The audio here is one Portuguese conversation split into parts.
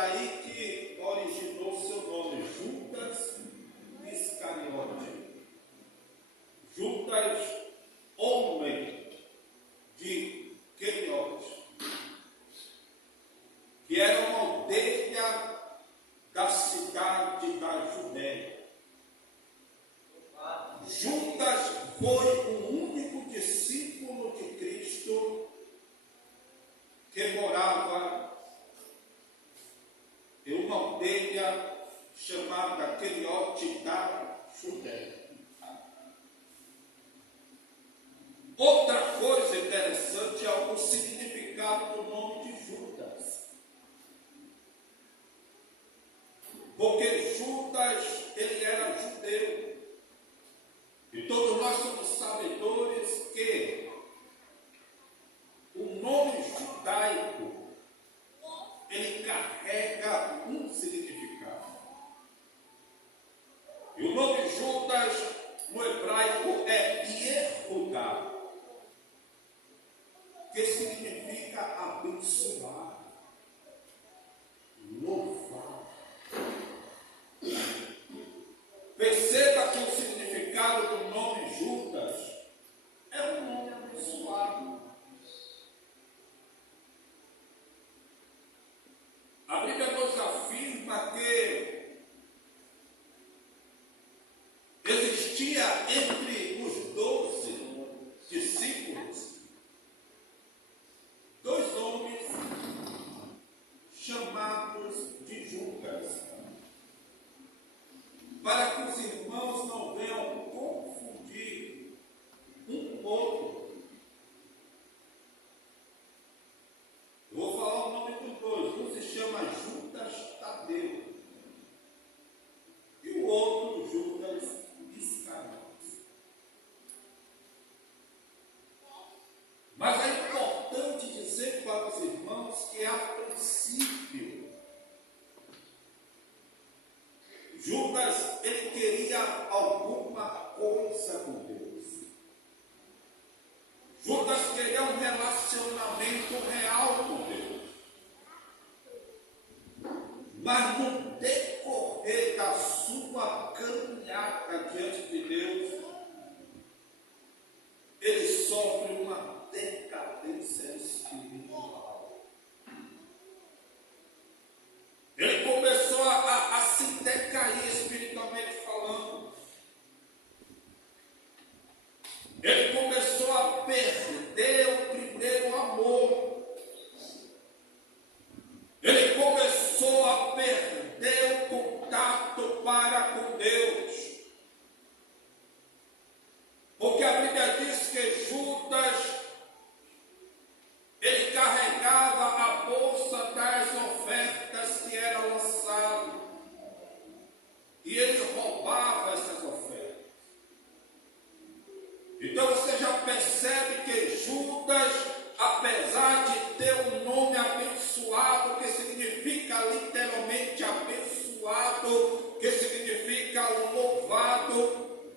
daí que originou seu nome, Judas Iscariote. Judas, homem de Queriote, que era uma aldeia da cidade da Judéia. Judas foi o único discípulo de Cristo que morava em uma aldeia chamada Queriote da Judéia. Outra coisa interessante é o significado do nome de Judas. Porque Judas, ele era judeu. E todos nós somos sabedores que o nome judaico, ele carrega um significado. E o nome Judas, no hebraico, é Yehudá, que significa abençoar, louvar. Perceba que o significado do nome Judas é um nome abençoado. A Bíblia nos afirma que existia entre os 12 discípulos 2 homens chamados de Judas, para que os irmãos não venham confundir um com o outro. Eu vou falar o nome dos dois. Um se chama Judas Tadeu e o outro Judas Iscariote. Mas é importante dizer para os irmãos que a princípio Judas, ele queria alguma coisa com Deus. Judas queria um relacionamento real com Deus. Mas no decorrer da sua caminhada diante de Deus, ele sofre uma decadência espiritual. Ele começou a se decair espiritualmente falando. Ele começou a perder o primeiro amor. Ele começou a perder o contato para com Deus. Porque a Bíblia diz que Judas, ele carregava a bolsa das ofertas que eram lançadas. E ele roubava essas ofertas. Então você já percebe que Judas, apesar de ter um nome abençoado, que significa literalmente abençoado, que significa louvado,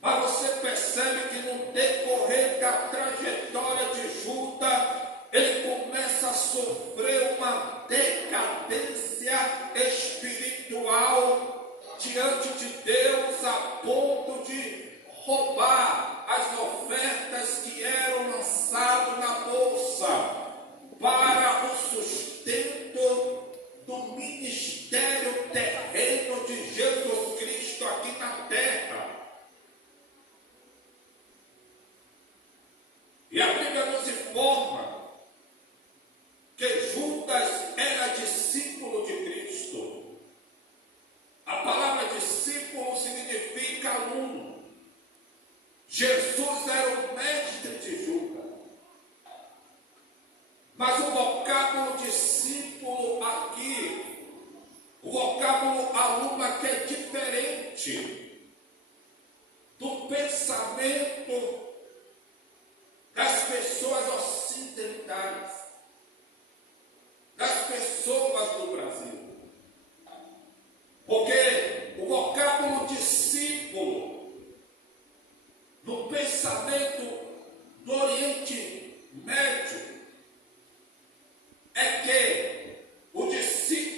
mas você percebe que no decorrer da trajetória de Judas, ele começa a sofrer uma decadência espiritual diante de Deus, a ponto de roubar as ofertas que eram lançadas na bolsa para o sustento do ministério terreno de Jesus Cristo aqui na terra. E a Bíblia nos informa que Judas era discípulo de Cristo. A palavra discípulo significa aluno. Jesus era o mestre de Judas. Mas o vocábulo discípulo aqui, o vocábulo aluno aqui é diferente do pensamento das pessoas ocidentais, das pessoas do Brasil. Porque o vocábulo discípulo, no pensamento do Oriente Médio, é que o discípulo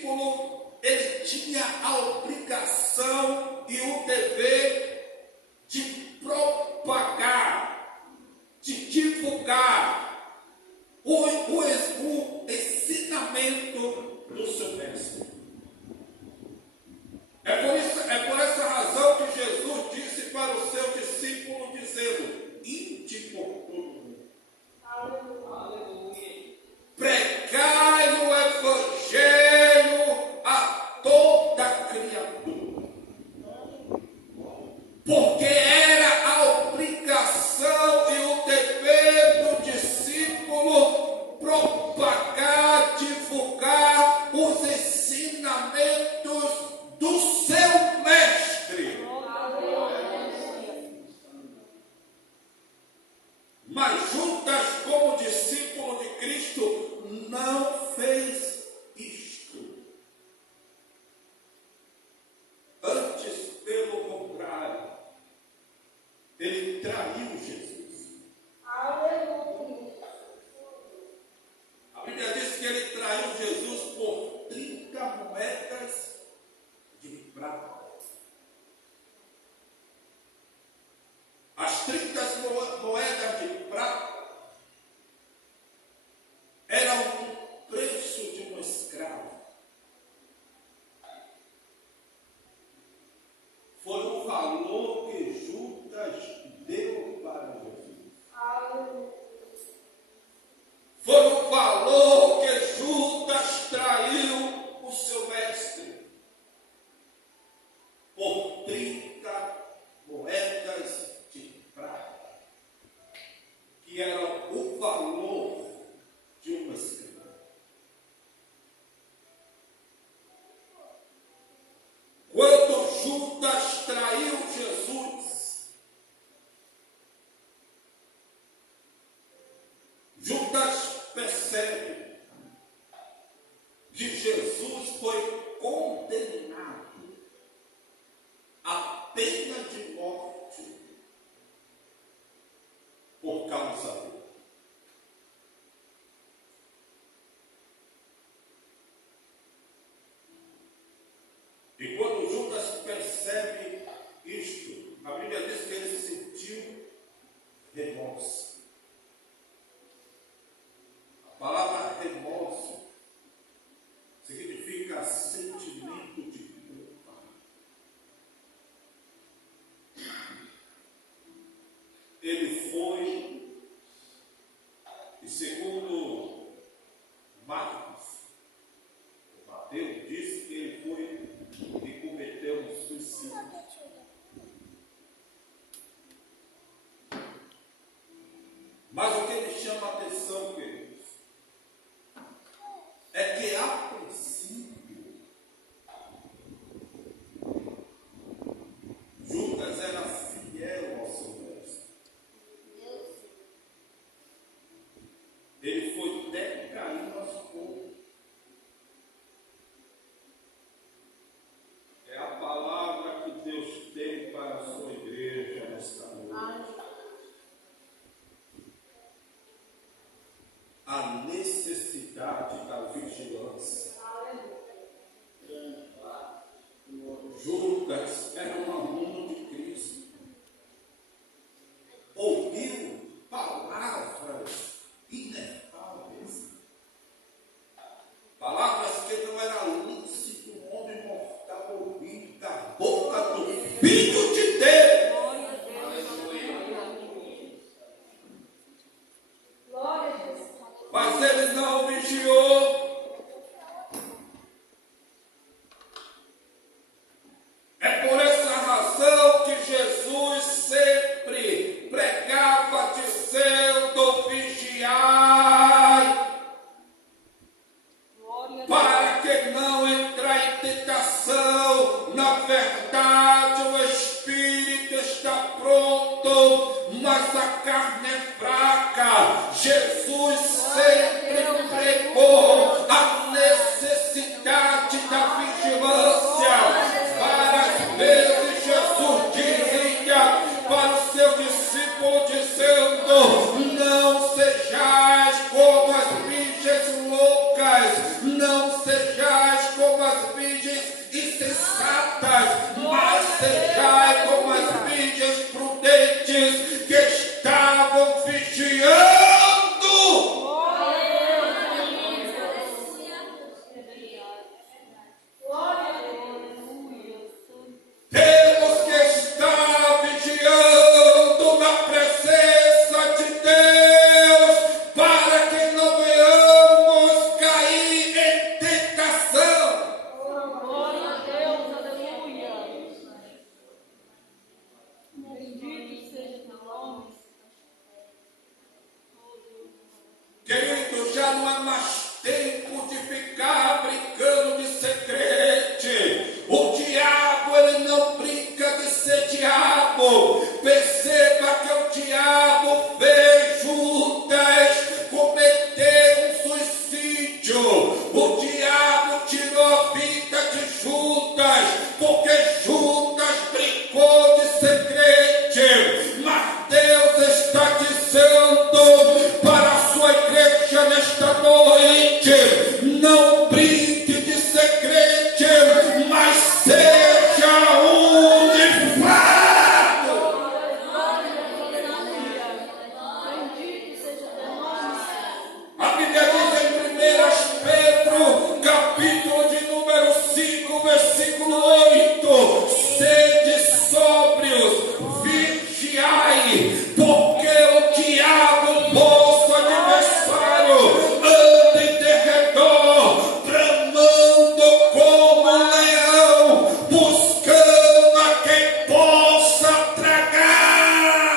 Judas traiu Jesus, Judas percebe que Jesus foi condenado à pena de morte por causa dele. E quando Judas percebe isto, a Bíblia diz que ele sentiu remorso. A palavra remorso significa sentimento de culpa. Ele foi, e segundo Marcos, Mateus diz que ele foi e cometeu um suicídio. Mas o que me chama a atenção, queridos, é que a princípio Judas era fiel ao seu mestre. Ele foi decaindo aos poucos. É a palavra que Deus tem para a sua igreja nesta noite. A necessidade da vigilância. Judas era um aluno de Cristo. Ouviu palavras inefáveis. Palavras que não era lícito um homem mortal ouvir da boca do Filho de Deus. Mas ele não vigiou. É por essa razão que Jesus sempre pregava dizendo: vigiai, para que não entrar em tentação. Na verdade, o Espírito está pronto, mas a carne é fraca. Jesus sempre pregou a necessidade da vigilância. Várias vezes Jesus dizia para o seu discípulo, dizendo: não sejais como as virgens loucas, não sejais como as virgens insensatas, mas sejais como as virgens prudentes que estavam vigiando. Temos que estar vigiando na presença de Deus, para que não venhamos cair em tentação. Glória a Deus, aleluia. Bendito seja teu nome. Querido, já não há mais tempo de ficar brincando de secrete. O diabo, ele não brinca de ser diabo. Perceba que o diabo fez Judas cometer um suicídio. O diabo tirou a vida de Judas, porque Judas brincou de secrete. Mas Deus está dizendo para a sua igreja nesta noite: não brinque de secrete, mas seja um de fato. Bendito seja teu nome. A Bíblia diz em 1 Pedro, capítulo de número 5, versículo 8: sede sóbrios, vigiai, porque o diabo, vosso adversário, anda em derredor, bramando como um leão, buscando a quem possa tragar.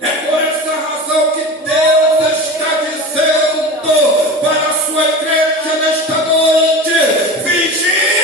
É por essa razão que Deus está dizendo para a sua igreja nesta noite: vigie.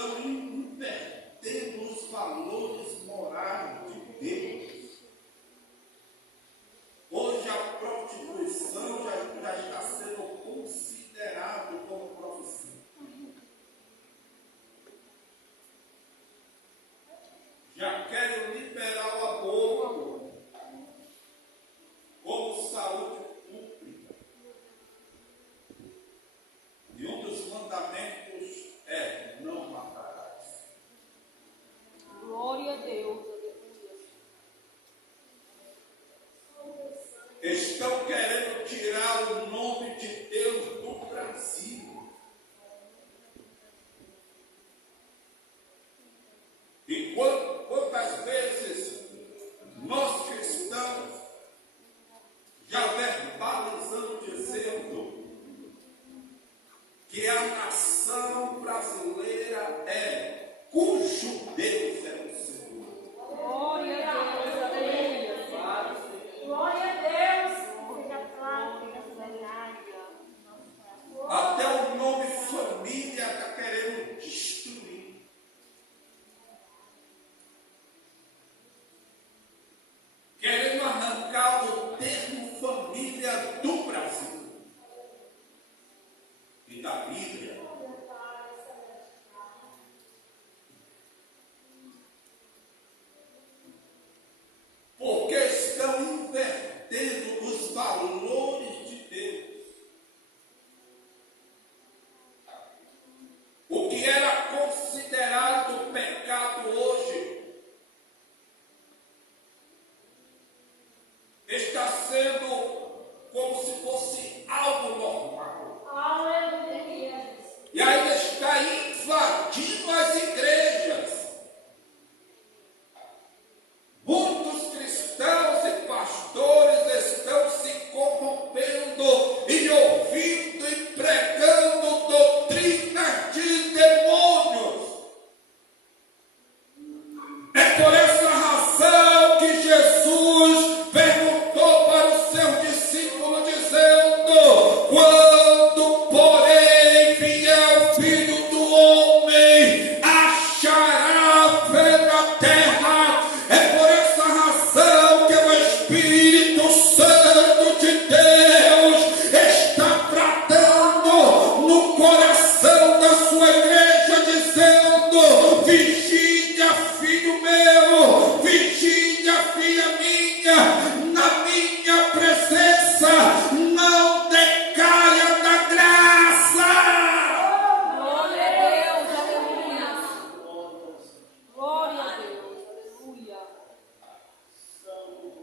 estão invertendo os valores morais de Deus. Hoje a prostituição já está sendo considerado como profissão. Já querem liberar o aborto como saúde pública. E um dos mandamentos é: não matarás. Glória a Deus. Estão querendo tirar o nome de Deus do Brasil. E quantas vezes nós cristãos já verbalizamos dizendo que a nação brasileira é cujo Deus é o Senhor. Glória a Deus. Aleluia. Glória a Deus. Seja claro, seja verdade. Até o nome família está querendo destruir. Querendo arrancar o termo família do Brasil e da Bíblia. Porque estão invertendo os valores de Deus. O que era considerado pecado hoje está sendo como se fosse algo normal. Aleluia. E ainda está invadindo as igrejas. Muitos cristãos e pastores estão se corrompendo e ouvindo e pregando doutrinas de demônios. É por essa razão que Jesus perguntou para os seus discípulos, dizendo: quando, porém, vier o Filho do Homem, achará fé na terra? É por essa razão que o Espírito Santo de Deus está tratando no coração da sua igreja, dizendo: vigia, filho meu, vigia, filha minha, na minha presença, não decaia da graça. Glória a Deus. Aleluia. Glória a Deus. Aleluia.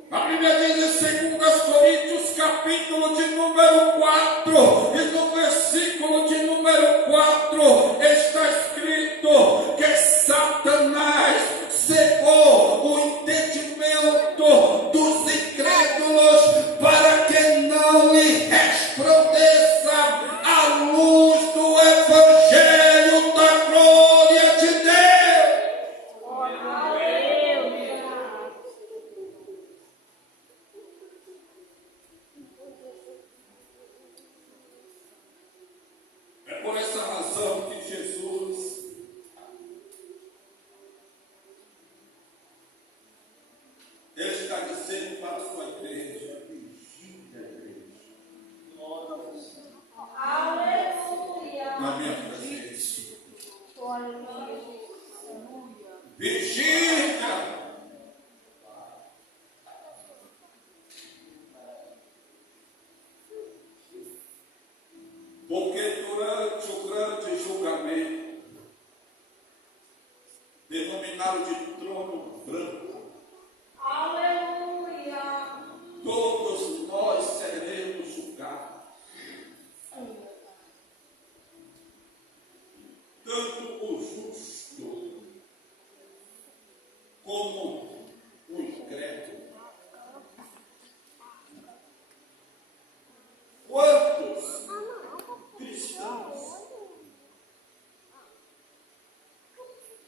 A Bíblia diz em 2 Coríntios, capítulo de número 4, e no versículo de número 4, está escrito que Satanás cegou o entendimento dos incrédulos para que não lhe resplandeça a luz do Evangelho da glória de Deus. Aleluia. É por essa razão que Jesus ele está dizendo para a sua igreja: vigia a igreja Aleluia. na minha presença. Glória a Deus. Aleluia. Vigia. Porque durante o grande julgamento, denominado de trono branco, Aleluia. todos nós seremos julgados. Tanto o justo como o incrédulo. Quantos cristãos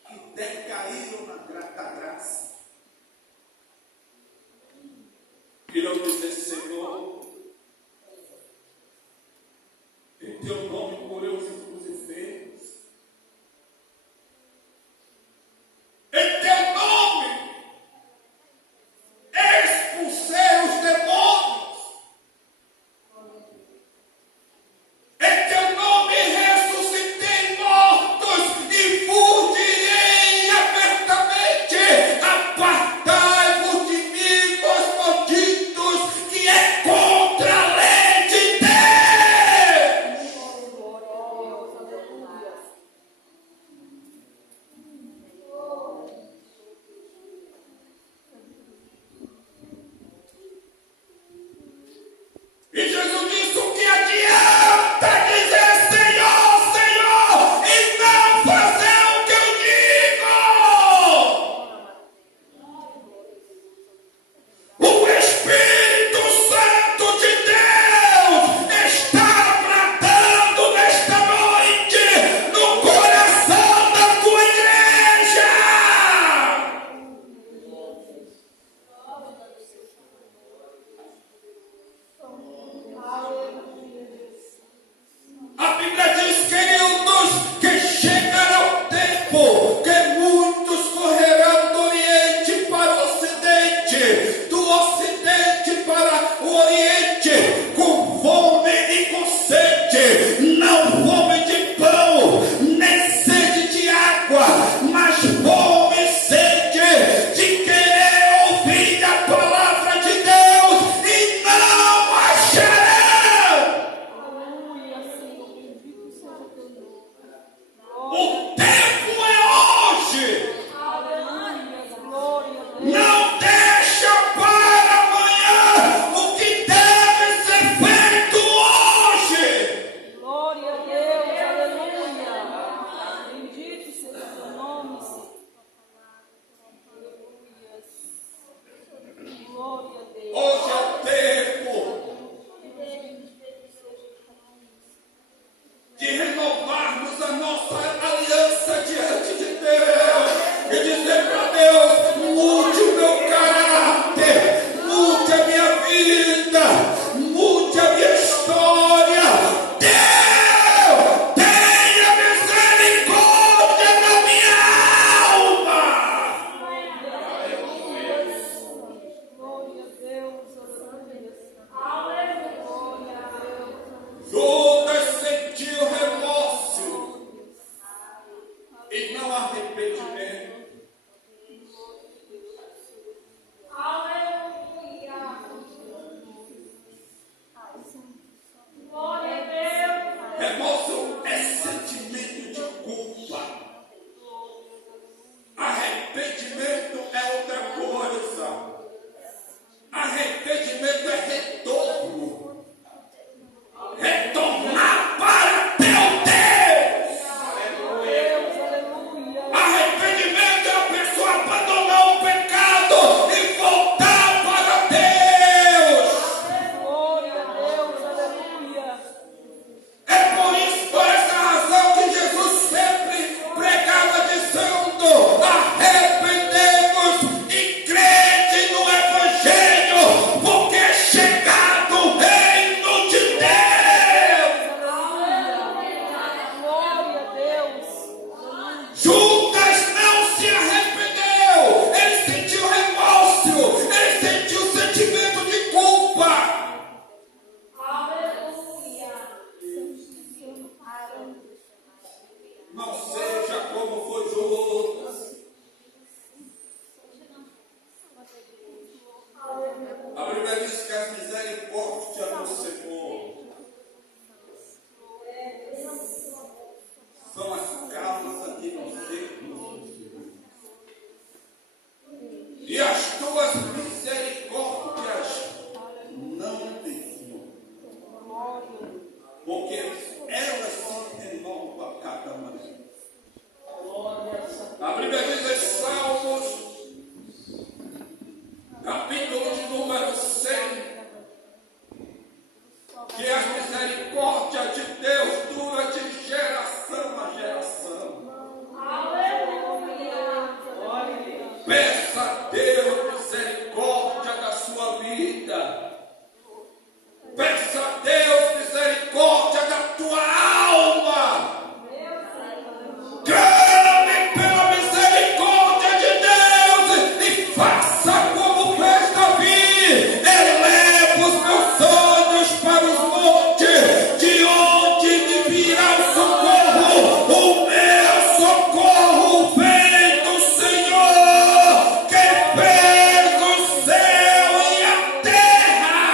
que decaíram na da graça irão dizer: Senhor, em teu nome curei os enfermos, O tempo é hoje. Aleluia. Glória a Deus. Não deixa para amanhã o que deve ser feito hoje. Glória a Deus. Aleluia. Bendito seja o teu nome, Senhor. Aleluia. Glória a Deus. Hoje é o tempo de renovarmos a nossa aliança diante de Deus e dizer para Deus: mude o meu caráter, mude a minha vida, mude a minha história. Deus, tenha misericórdia da minha alma. Glória a Deus. Aleluia. Glória a Deus. Judas sentiu remorso e não arrependimento. Glória a Deus. Remorso é sentimento de culpa. Arrependimento é outra coisa. Arrependimento é retorno. Retornar para teu Deus. Deus, aleluia. Arrependimento é a pessoa abandonar o pecado e voltar para Deus. Glória a Deus, aleluia. É por isso, por essa razão que Jesus sempre pregava dizendo: arrependemos e crede no Evangelho, porque é chegado o reino de Deus. Glória a Deus. Judas não se arrependeu, ele sentiu remorso, ele sentiu sentimento de culpa. Não seja como foi Judas. A Bíblia diz que as misericórdias do Senhor são as causas que nos temos. E as tuas misericórdias não desciam, porque elas se renovam a cada manhã. A Bíblia diz em Salmos, capítulo de número 100, que as misericórdias de Deus duram de geração a geração. Peça a Deus misericórdia da sua vida. Peça a Deus misericórdia da tua alma. Clame pela misericórdia de Deus e faça como fez Davi. Eleva os meus olhos para os montes, de onde me virá o socorro. O meu socorro vem do Senhor, que fez o céu e a terra.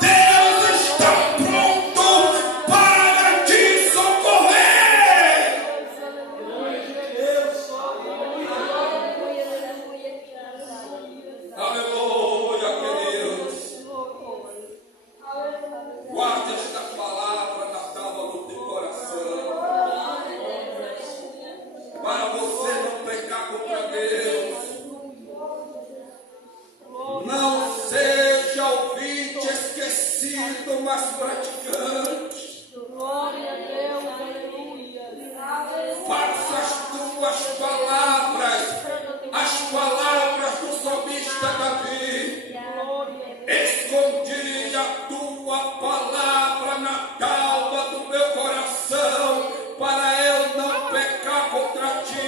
Deus está pronto para te socorrer. Aleluia, queridos. Guarde esta palavra na tábua do teu coração, para você não pecar contra Deus. Não seja ouvinte esquecido, mas praticante. Glória a Deus, aleluia. Faça as tuas palavras, as palavras do salmista Davi. Glória a Deus. Escondi a tua palavra na tábua do meu coração, para eu não pecar contra ti.